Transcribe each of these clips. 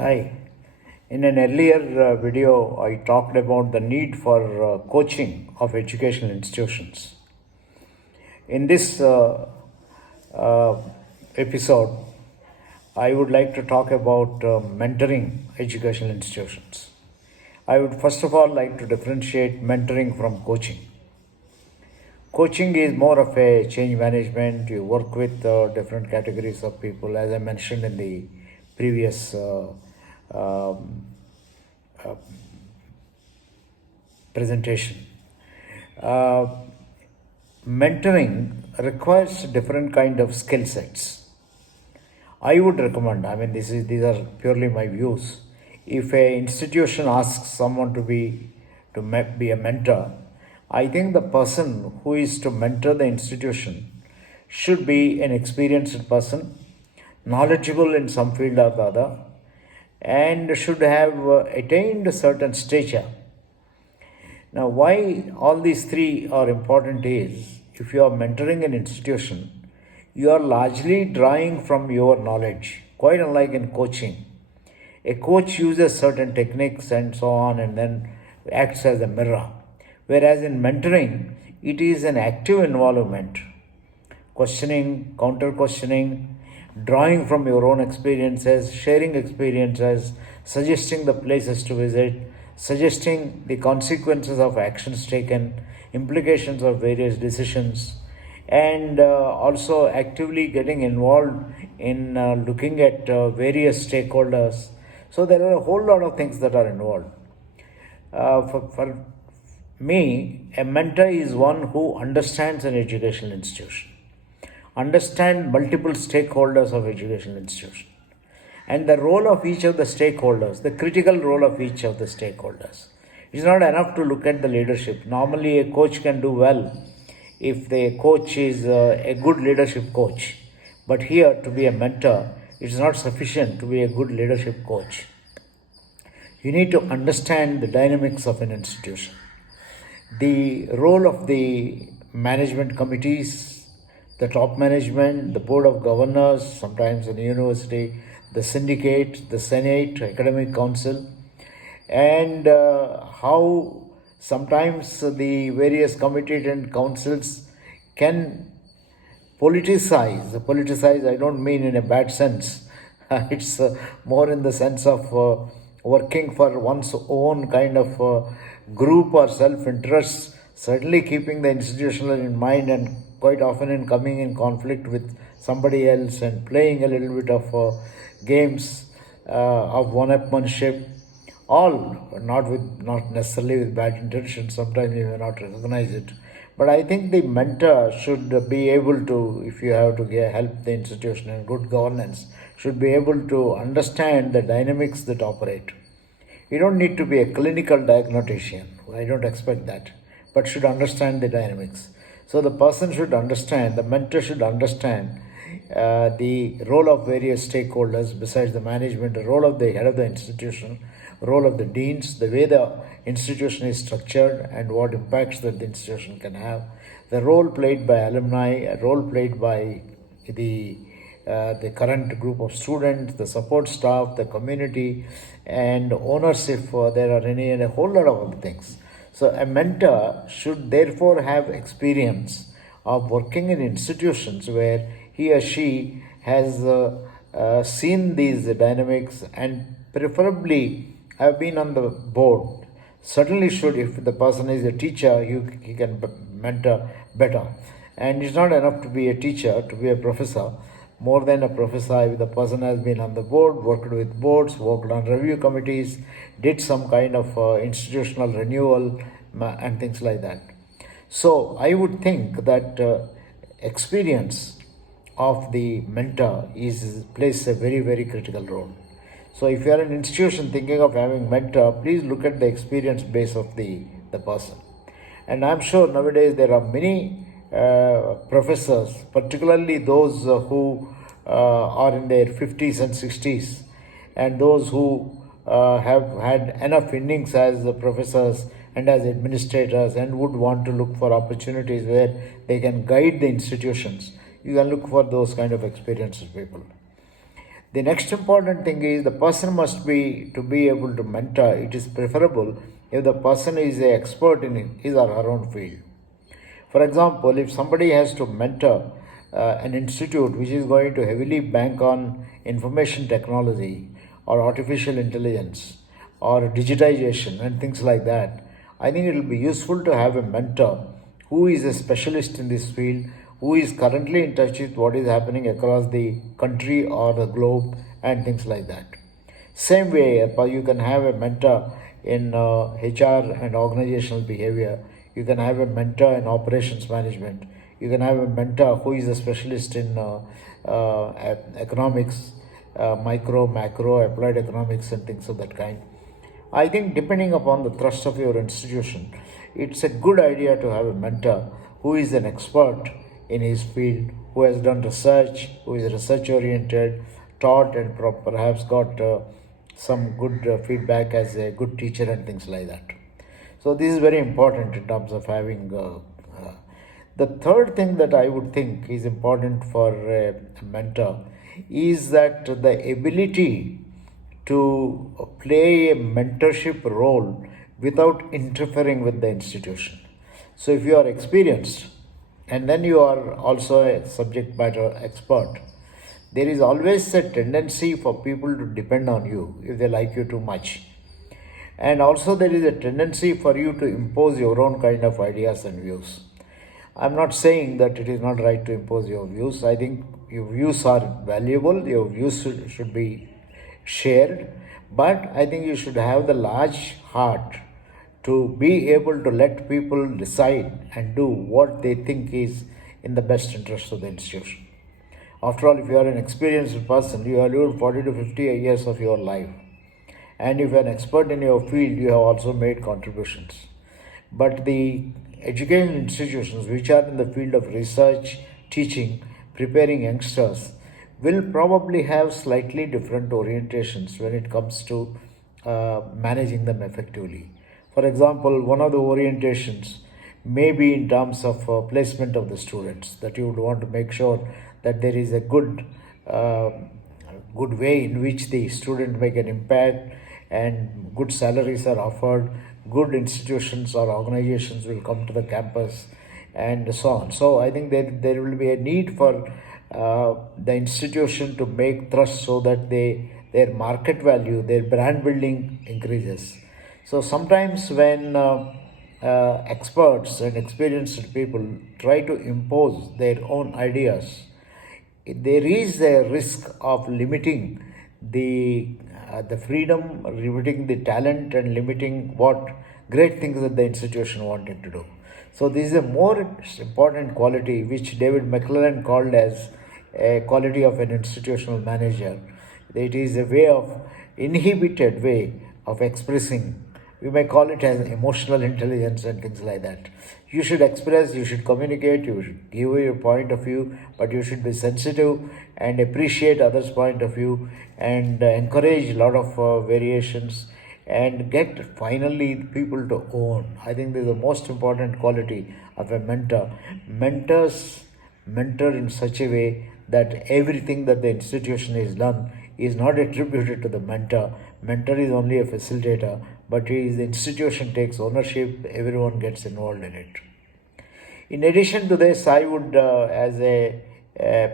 Hi. In an earlier video, I talked about the need for coaching of educational institutions. In this uh, episode, I would like to talk about mentoring educational institutions. I would first of all like to differentiate mentoring from coaching. Coaching is more of a change management. You work with different categories of people, as I mentioned in the previous um, presentation. Uh, Mentoring requires different kind of skill sets. I would recommend. These are purely my views. If a institution asks someone to be a mentor, I think the person who is to mentor the institution should be an experienced person, knowledgeable in some field or the other, and should have attained a certain stature. Now, why all these three are important is if you are mentoring an institution, you are largely drawing from your knowledge, quite unlike in coaching. A coach uses certain techniques and so on and then acts as a mirror. Whereas in mentoring, it is an active involvement, questioning, counter questioning, drawing from your own experiences, sharing experiences, suggesting the places to visit, suggesting the consequences of actions taken, implications of various decisions, and also actively getting involved in looking at various stakeholders. So there are a whole lot of things that are involved. For me, a mentor is one who understands an educational institution, understand multiple stakeholders of educational institution, and the role of each of the stakeholders, the critical role of each of the stakeholders. It's not enough to look at the leadership. Normally, a coach can do well if the coach is a good leadership coach. But here, to be a mentor, it's not sufficient to be a good leadership coach. You need to understand the dynamics of an institution, the role of the management committees, the top management, the board of governors, sometimes in the university, the syndicate, the senate, academic council, and how sometimes the various committees and councils can politicize. I don't mean in a bad sense. It's more in the sense of working for one's own kind of group or self-interest, certainly keeping the institutional in mind and quite often in coming in conflict with somebody else and playing a little bit of games of one-upmanship, all not necessarily with bad intentions. Sometimes you may not recognize it, but I think the mentor should be able to, if you have to help the institution in good governance, should be able to understand the dynamics that operate. You don't need to be a clinical diagnostician. I don't expect that, but should understand the dynamics. So the person should understand, the mentor should understand the role of various stakeholders besides the management, the role of the head of the institution, role of the deans, the way the institution is structured and what impacts that the institution can have, the role played by alumni, a role played by the current group of students, the support staff, the community, and owners if there are any, and a whole lot of other things. So a mentor should therefore have experience of working in institutions where he or she has seen these dynamics and preferably have been on the board. Certainly should, if the person is a teacher, he can mentor better. And it's not enough to be a teacher, to be a professor. More than a professor, if the person has been on the board, worked with boards, worked on review committees, did some kind of institutional renewal and things like that. So I would think that experience of the mentor plays a very, very critical role. So if you are an institution thinking of having mentor, please look at the experience base of the person. And I'm sure nowadays there are many professors, particularly those who are in their 50s and 60s, and those who have had enough innings as professors and as administrators and would want to look for opportunities where they can guide the institutions. You can look for those kind of experienced people. The next important thing is the person must be to be able to mentor. It is preferable if the person is an expert in his or her own field. For example, if somebody has to mentor an institute which is going to heavily bank on information technology or artificial intelligence or digitization and things like that, I think it will be useful to have a mentor who is a specialist in this field, who is currently in touch with what is happening across the country or the globe and things like that. Same way, you can have a mentor in HR and organizational behavior. You can have a mentor in operations management. You can have a mentor who is a specialist in economics, micro, macro, applied economics, and things of that kind. I think depending upon the thrust of your institution, it's a good idea to have a mentor who is an expert in his field, who has done research, who is research oriented, taught, and perhaps got some good feedback as a good teacher and things like that. So this is very important in terms of having. The third thing that I would think is important for a mentor is that the ability to play a mentorship role without interfering with the institution. So if you are experienced and then you are also a subject matter expert, there is always a tendency for people to depend on you if they like you too much. And also, there is a tendency for you to impose your own kind of ideas and views. I'm not saying that it is not right to impose your views. I think your views are valuable, your views should be shared, but I think you should have the large heart to be able to let people decide and do what they think is in the best interest of the institution. After all, if you are an experienced person, you have lived 40 to 50 years of your life. And if you are an expert in your field, you have also made contributions. But the educational institutions which are in the field of research, teaching, preparing youngsters will probably have slightly different orientations when it comes to managing them effectively. For example, one of the orientations may be in terms of placement of the students, that you would want to make sure that there is a uh, good way in which the student make an impact and good salaries are offered, good institutions or organizations will come to the campus and so on. So I think there will be a need for the institution to make thrust so that their market value, their brand building increases. So sometimes when experts and experienced people try to impose their own ideas, there is a risk of limiting the freedom, limiting the talent, and limiting what great things that the institution wanted to do. So this is a more important quality which David McClellan called as a quality of an institutional manager. It is a way of inhibited way of expressing. We may call it as emotional intelligence and things like that. You should express, you should communicate, you should give your point of view, but you should be sensitive and appreciate others' point of view and encourage a lot of variations and get finally people to own. I think this is the most important quality of a mentor. Mentors mentor in such a way that everything that the institution has done is not attributed to the mentor. Mentor is only a facilitator, but the institution takes ownership, everyone gets involved in it. In addition to this, I would, as a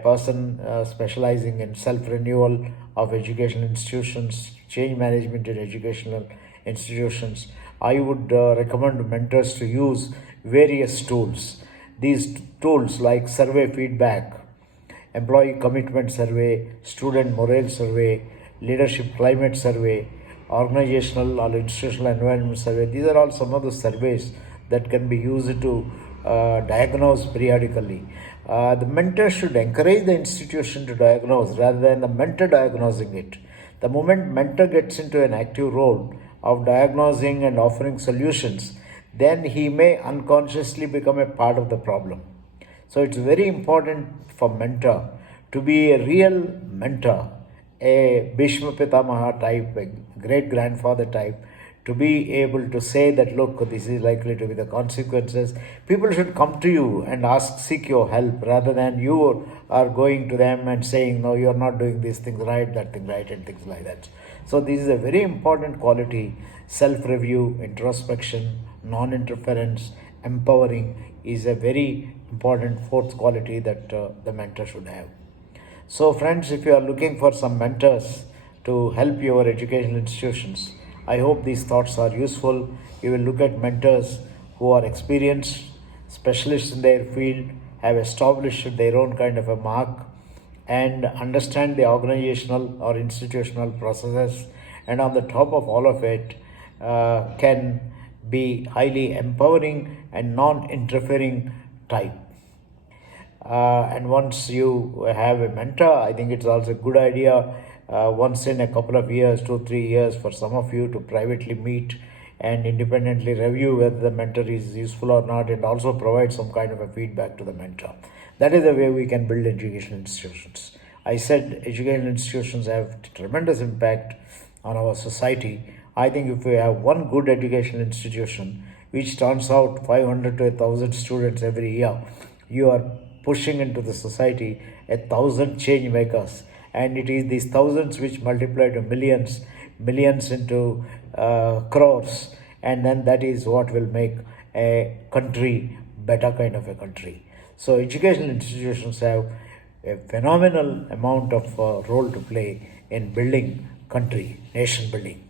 person specializing in self renewal of educational institutions, change management in educational institutions, I would recommend mentors to use various tools. These tools like survey feedback, employee commitment survey, student morale survey, leadership climate survey, organizational or institutional environment survey. These are all some of the surveys that can be used to diagnose periodically. The mentor should encourage the institution to diagnose rather than the mentor diagnosing it. The moment mentor gets into an active role of diagnosing and offering solutions, then he may unconsciously become a part of the problem. So it's very important for mentor to be a real mentor, a Bhishma Pitamaha type, a great grandfather type, to be able to say that, look, this is likely to be the consequences. People should come to you and seek your help, rather than you are going to them and saying, no, you're not doing these things right, that thing right, and things like that. So this is a very important quality: self-review, introspection, non-interference, empowering is a very important fourth quality that the mentor should have. So, friends, if you are looking for some mentors to help your educational institutions, I hope these thoughts are useful. You will look at mentors who are experienced, specialists in their field, have established their own kind of a mark, and understand the organizational or institutional processes, and on the top of all of it, can be highly empowering and non interfering type. And once you have a mentor, I think it's also a good idea once in a couple of years, 2 3 years, for some of you to privately meet and independently review whether the mentor is useful or not, and also provide some kind of a feedback to the mentor. That is the way we can build educational institutions. I said educational institutions have tremendous impact on our society. I think if we have one good educational institution which turns out 500 to 1,000 students every year, you are pushing into the society 1,000 change makers, and it is these thousands which multiply to millions, millions into crores, and then that is what will make a country better kind of a country. So educational institutions have a phenomenal amount of role to play in building country, nation building.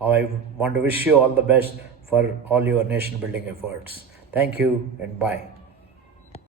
I want to wish you all the best for all your nation building efforts. Thank you and bye.